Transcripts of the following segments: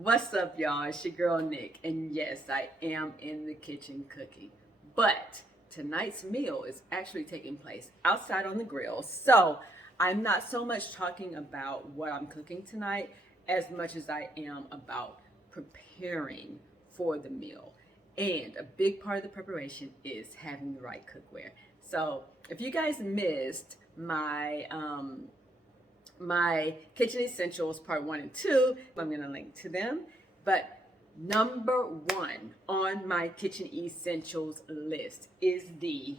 What's up, y'all? It's your girl Nick, and yes, I am in the kitchen cooking. But tonight's meal is actually taking place outside on the grill. So I'm not so much talking about what I'm cooking tonight as much as I am about preparing for the meal. And a big part of the preparation is having the right cookware. So if you guys missed my kitchen essentials part 1 and 2, I'm going to link to them. But number 1 on my kitchen essentials list is the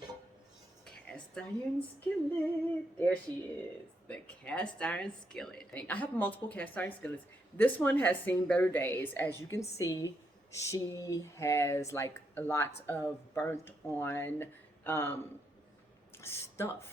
cast iron skillet. There she is, the cast iron skillet. I have multiple cast iron skillets. This one has seen better days. As you can see, she has like a lot of burnt on stuff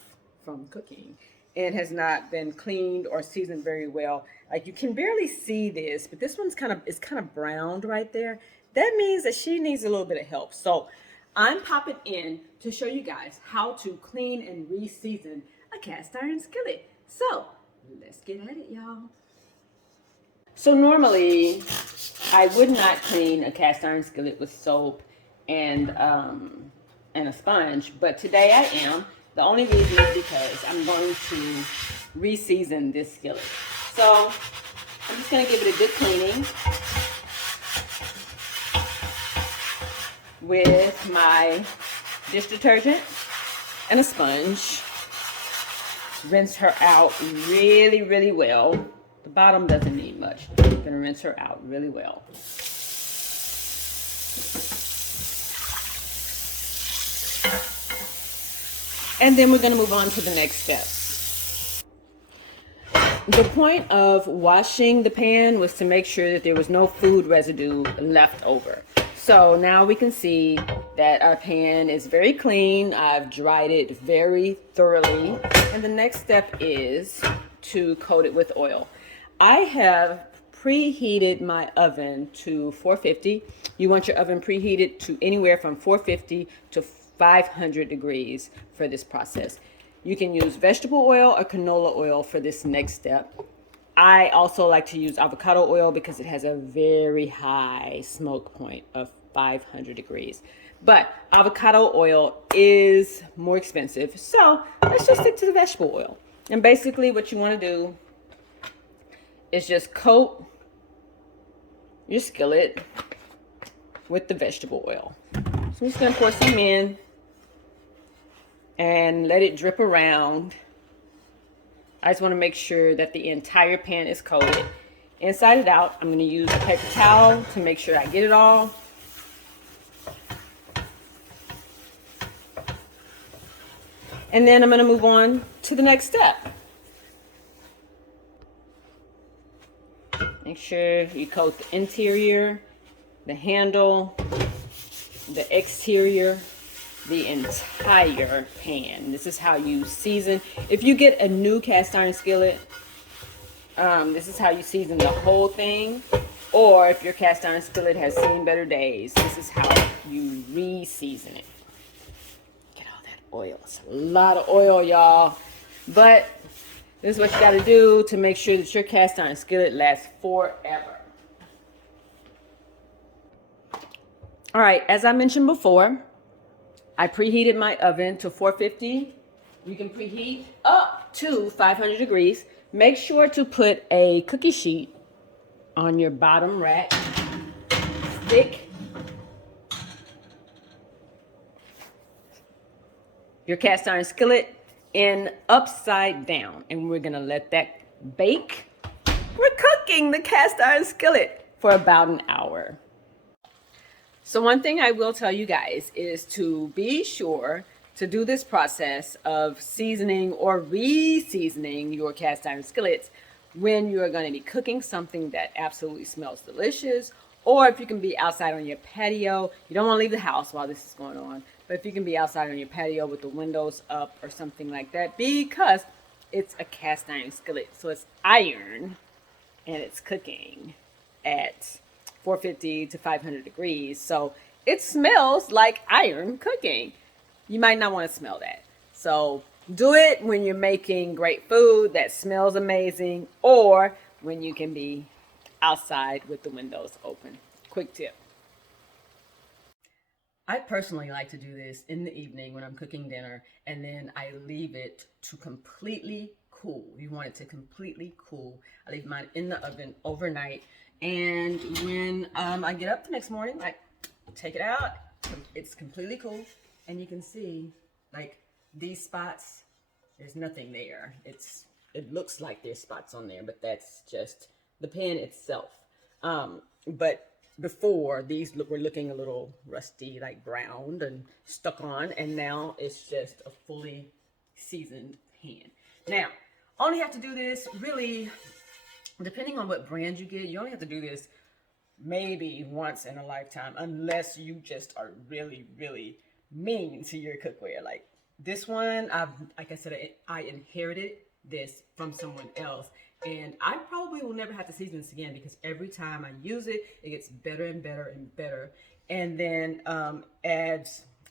from cooking. It has not been cleaned or seasoned very well. Like, you can barely see this, but this one's kind of browned right there. That means that she needs a little bit of help. So I'm popping in to show you guys how to clean and re-season a cast iron skillet. So let's get at it, y'all. So normally I would not clean a cast iron skillet with soap and a sponge, but today I am. The only reason is because I'm going to re-season this skillet. So I'm just going to give it a good cleaning with my dish detergent and a sponge. Rinse her out really, really well. The bottom doesn't need much. I'm going to rinse her out really well. And then we're going to move on to the next step. The point of washing the pan was to make sure that there was no food residue left over. So now we can see that our pan is very clean. I've dried it very thoroughly. And the next step is to coat it with oil. I have preheated my oven to 450. You want your oven preheated to anywhere from 450 to 500 degrees for this process. You can use vegetable oil or canola oil for this next step. I also like to use avocado oil because it has a very high smoke point of 500 degrees. But avocado oil is more expensive, so let's just stick to the vegetable oil. And basically what you want to do is just coat your skillet with the vegetable oil. So I'm just going to pour some in and let it drip around. I just want to make sure that the entire pan is coated inside and out. I'm going to use a paper towel to make sure I get it all. And then I'm going to move on to the next step. Make sure you coat the interior, the handle, the exterior, the entire pan. This is how you season. If you get a new cast iron skillet, this is how you season the whole thing. Or if your cast iron skillet has seen better days, this is how you re-season it. Get all that oil. It's a lot of oil, y'all. But this is what you got to do to make sure that your cast iron skillet lasts forever. All right, as I mentioned before, I preheated my oven to 450. You can preheat up to 500 degrees. Make sure to put a cookie sheet on your bottom rack. Stick your cast iron skillet in upside down, and we're gonna let that bake. We're cooking the cast iron skillet for about an hour. So one thing I will tell you guys is to be sure to do this process of seasoning or re-seasoning your cast iron skillets when you're going to be cooking something that absolutely smells delicious, or if you can be outside on your patio. You don't want to leave the house while this is going on, but if you can be outside on your patio with the windows up or something like that, because it's a cast iron skillet, so it's iron and it's cooking at 450 to 500 degrees. So it smells like iron cooking. You might not want to smell that. So do it when you're making great food that smells amazing, or when you can be outside with the windows open. Quick tip. I personally like to do this in the evening when I'm cooking dinner, and then I leave it to completely cool. You want it to completely cool. I leave mine in the oven overnight, and when I get up the next morning, I take it out. It's completely cool, and you can see like these spots. There's nothing there. It looks like there's spots on there, but that's just the pan itself. But before, these were looking a little rusty, like browned and stuck on, and now it's just a fully seasoned pan. Now, only have to do this really, depending on what brand you get, you only have to do this maybe once in a lifetime, unless you just are really, really mean to your cookware. Like this one, like I said, I inherited this from someone else, and I probably will never have to season this again because every time I use it, it gets better and better and better. And then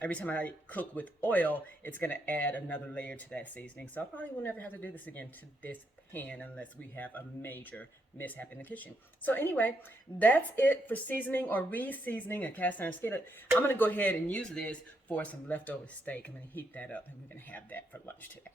every time I cook with oil, it's gonna add another layer to that seasoning. So I probably will never have to do this again to this pan unless we have a major mishap in the kitchen. So anyway, that's it for seasoning or re-seasoning a cast iron skillet. I'm gonna go ahead and use this for some leftover steak. I'm gonna heat that up and we're gonna have that for lunch today.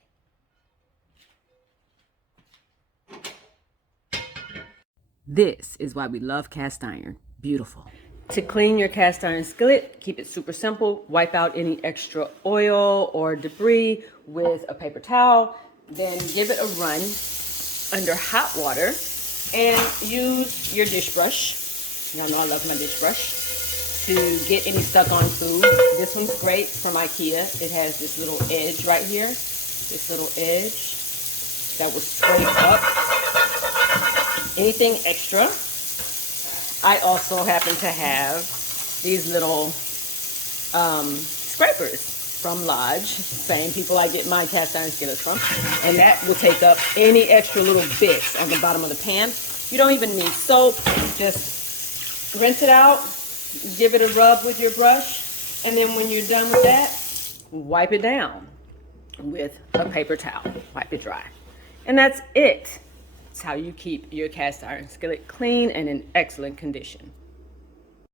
This is why we love cast iron. Beautiful. To clean your cast iron skillet, keep it super simple. Wipe out any extra oil or debris with a paper towel. Then give it a run under hot water and use your dish brush. Y'all know I love my dish brush to get any stuck on food. This one's great from IKEA. It has this little edge right here. This little edge that will scrape up anything extra. I also happen to have these little scrapers from Lodge, same people I get my cast iron skillets from, and that will take up any extra little bits on the bottom of the pan. You don't even need soap, just rinse it out, give it a rub with your brush, and then when you're done with that, wipe it down with a paper towel, wipe it dry. And that's it. It's how you keep your cast iron skillet clean and in excellent condition.